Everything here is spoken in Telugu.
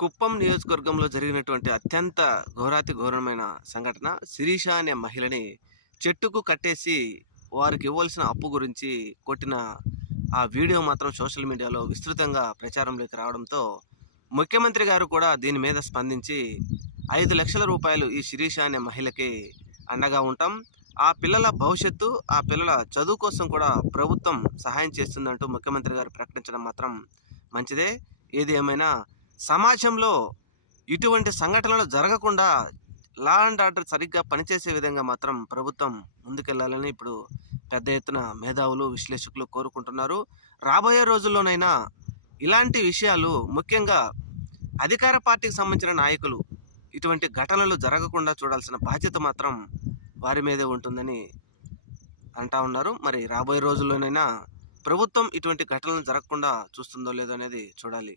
కుప్పం నియోజకవర్గంలో జరిగినటువంటి అత్యంత ఘోరాతి ఘోరమైన సంఘటన శిరీష అనే మహిళని చెట్టుకు కట్టేసి వారికి ఇవ్వాల్సిన అప్పు గురించి కొట్టిన ఆ వీడియో మాత్రం సోషల్ మీడియాలో విస్తృతంగా ప్రచారంలోకి రావడంతో ముఖ్యమంత్రి గారు కూడా దీని మీద స్పందించి 5 లక్షల రూపాయలు ఈ శిరీష అనే మహిళకి అండగా ఉంటాం, ఆ పిల్లల భవిష్యత్తు ఆ పిల్లల చదువు కోసం కూడా ప్రభుత్వం సహాయం చేస్తుందంటూ ముఖ్యమంత్రి గారు ప్రకటించడం మాత్రం మంచిదే. ఏది ఏమైనా సమాజంలో ఇటువంటి సంఘటనలు జరగకుండా లా అండ్ ఆర్డర్ సరిగ్గా పనిచేసే విధంగా మాత్రం ప్రభుత్వం ముందుకెళ్లాలని ఇప్పుడు పెద్ద ఎత్తున మేధావులు విశ్లేషకులు కోరుకుంటున్నారు. రాబోయే రోజుల్లోనైనా ఇలాంటి విషయాలు ముఖ్యంగా అధికార పార్టీకి సంబంధించిన నాయకులు ఇటువంటి ఘటనలు జరగకుండా చూడాల్సిన బాధ్యత మాత్రం వారి మీదే ఉంటుందని అంటా ఉన్నారు. మరి రాబోయే రోజుల్లోనైనా ప్రభుత్వం ఇటువంటి ఘటనలు జరగకుండా చూస్తుందో లేదో అనేది చూడాలి.